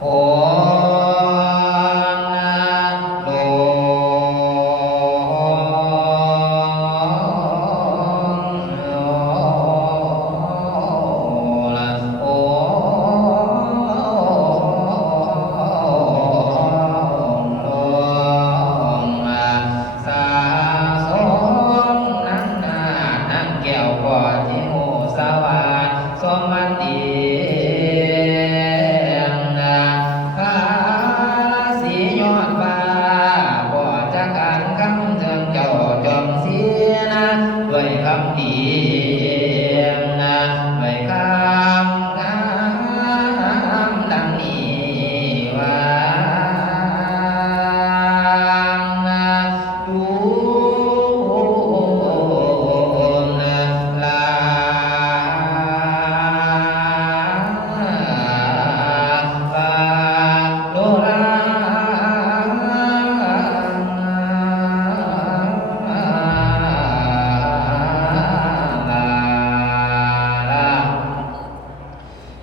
โอนะโลละโอโลละสาสมนังนานังแก้วก่อนที่โมสวาสมมันดี สียอดฟ้าบ่จะการคำเจิงเจ้าจอมเสียนะด้วยคำดีนะด้วยคำงามดังนี้ว่าดูนะลาโลลา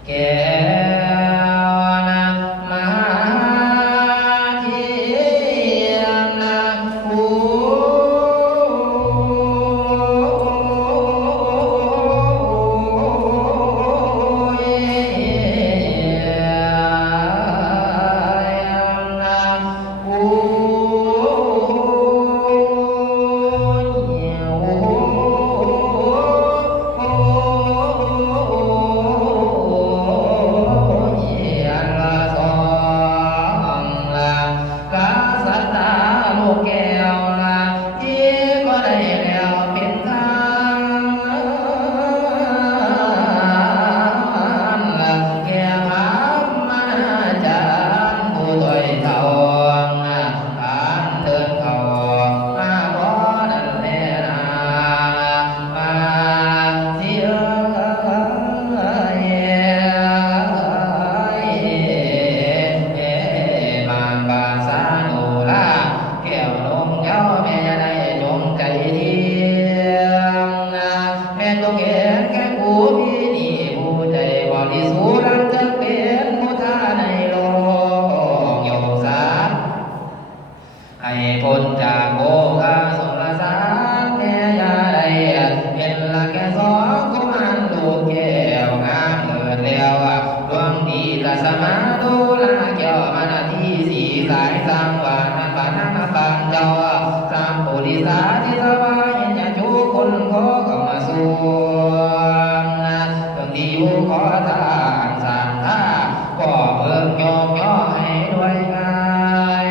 แก้วนะมหาเทียมนะภูกาสัตตาโลกแก้วละที่ก็ได้แล้วเป็นทางละแก้พามมาจารย์ผู้ถอยเท่าการเดินเข้ามาบ่นั่นแลนะมาเสียบาสาโนลาแก้วนมเย้าแม่ได้จงใจเทียมนะแม่จงเห็นแก่ผู้มีนี่ผู้ใจบริสุทธิ์รักจะเป็นมุทาในโลกโยสาให้พ้นจากโภคาสรสารแม่ยาได้เป็นละแค่สองกุมารลูกแก้วงามเกิดแล้วดวงดีละสมาดูลาแก้วมานาทีสีสายสังวานันปานังปัญเจ้าสามปุริสาที่สบายเห็นจุคนขอเข้ามาสู่ดวงดีอยู่ขอทานสามท่าก็เพิ่มยอมย่อให้ด้วยกาย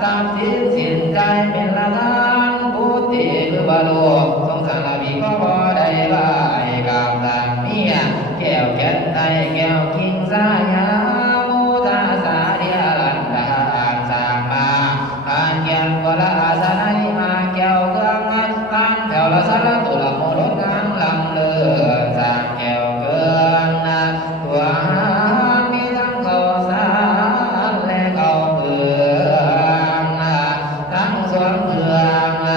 สามสิ้นใจเป็นละทานพุทธิคือบาโลกสงสารวิก็พอได้บายกามตามเมียแก้วแก่นไทยแก้วคิงสายามุตาสาเดียลันดาสามมาผ่านแก้ววละอาสนัยมาแก้วเครื่องงานแถวละสารตุละโมรถงานลำเลือสามแก้วเครื่องนะตัวมีทั้งข้าวสารและข้าวเปลือกทั้งสวนเมืองแล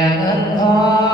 ะเงินทอง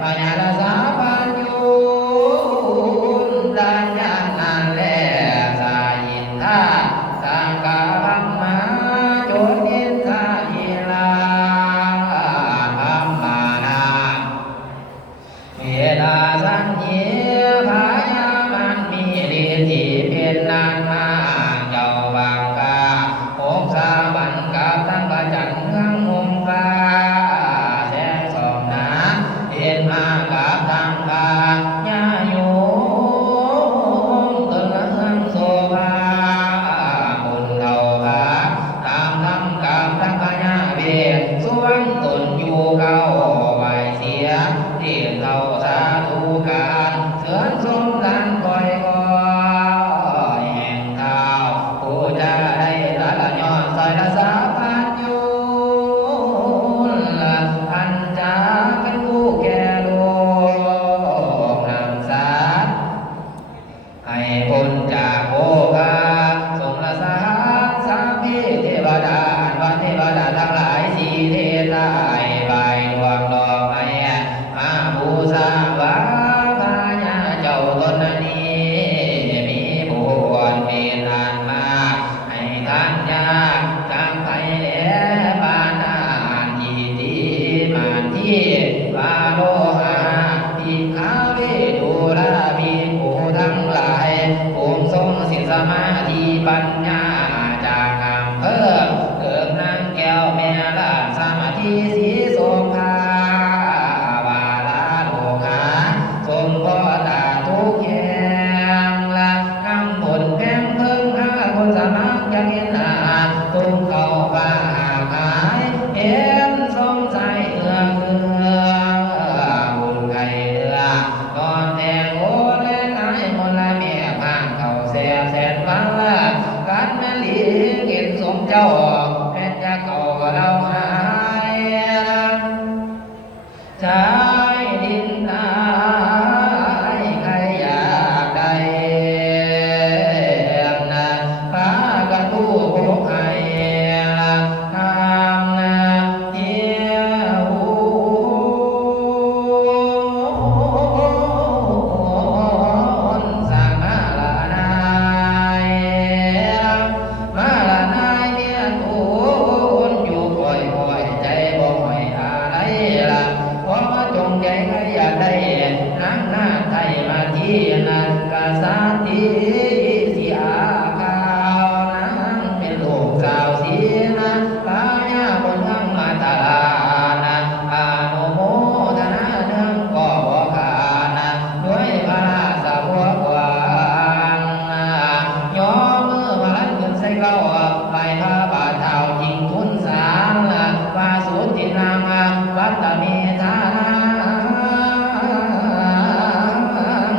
ปัญญาสาปัญญูดัญญาณันแลสายินทาสังกาบัมมาจุนินทายิลาธัมมานาเวลาสัญญีพายามันมีฤทธิเป็นนานมาเจ้าบางกาอกสาบันกับทั้งประจันเมืองหงฟ้าแสงส่องหนาเห็นมากับทางกาญาโยมเกิงโสภาบุญเท่าภาตามทำกับทั้งพญาเวทส่วนตนอยู่เก่าไหวเสียเรียนเท่าสาธุการเสือนสมดันคอยคอยแห่งเท้าผู้จะได้ละย้อนซอยละสาพันยูละพันจาเป็นผู้แก่โลกนำสาให้พ้นจากโภคาสมละสาสามีเทวดาวันเทวดาทั้งหลายสีเทศายใบดวงดอกไม้มาบูชาวาพญาเจ้าตนนี้มีบุญเป็นอันมากให้ท่านยากทางไทยและปานานยีดีมานที่วาโลหะพิกขาเวทุราภิกขุทั้งหลายภูมิทรงศีลสมาธิปัญญาจากอำเภอเกิดนางแก้วแม่ละสมาธิสีโสภาวาลาโลหะสมพ่อตาทุกแห่งละนำผลแพงเพิ่งหาคนสมัครยังเห็นหน้าตุ้มเข้าป่าหายเห็นสมใจเอื้อเอื้อบุญไข่เรือ นอนแทงโอเล่นไอ้มนละแม่พางเขาแซ่แสนฟังละกันแม่ลีเห็นสมเจ้าแม่จะเก่าก็เราหายชายดินตายใครอยากได้นะพากันผู้พกให้ทำนะเที่ยวสร้างมาละนายมาละนายเมียตูนอยู่คอยคอยใจบ่หอยอะไรละขอมาจงใจใครอยากได้นางหน้าไทยมาที่นั่นกษัตริย์สีอาขาว นางเป็นลูกสาวสีนะพญาบนทั้งมาตลานะอานุโมทนาเนื่องก็บ่ขาดนะด้วยพระราชสาวกวางย่อมือมาลันขึ้นใส่เก้าไปพระบาทเท้าจริงทุนสารวาสุตินางวัตเมธานา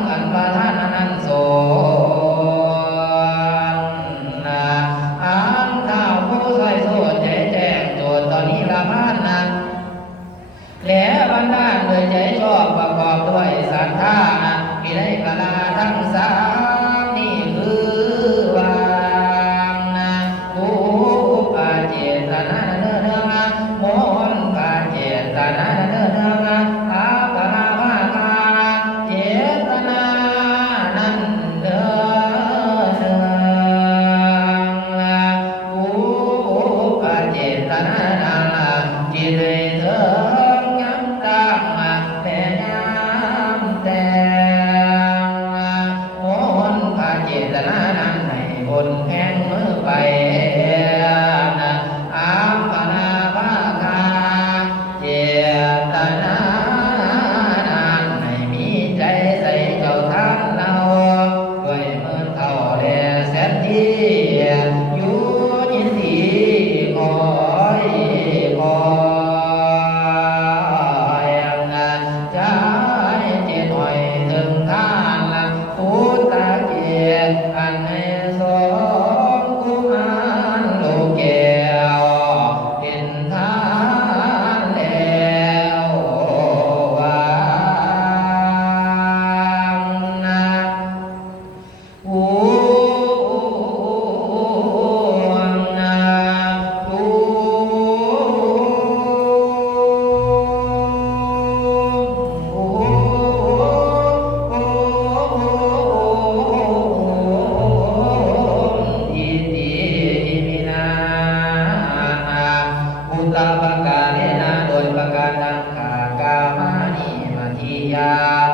อันประธานนันโส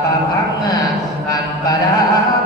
ปะพังอันปะดา